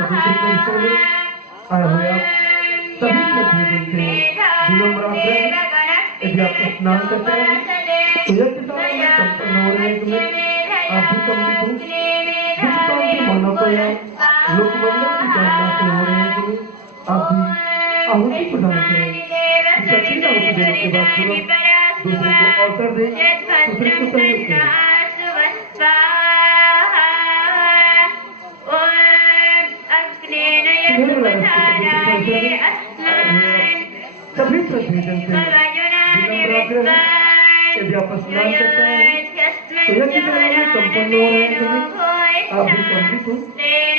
पवित्र परिसर में आए हुए आप सभी श्रद्धालुओं से विनम्र आग्रह यदि आप स्नान करते हैं तो यज्ञ में संपन्न हो रहे हैं तुम्हें आप भी सम्मिलित हो दुष्टों की मानवता लोकमंडल की कामना से हो रहे हैं तुम्हें आप भी आहुति प्रदान करें सच्ची आहुति देने के बाद तुरंत दूसरे को अवसर दें दूसरे को सहयोग करें सभी श्रद्धालुओं से विनम्र आग्रह यदि आप स्नान करते हैं तो यज्ञ में संपन्न हो रहे हैं तुम्हें आप भी सम्मिलित हो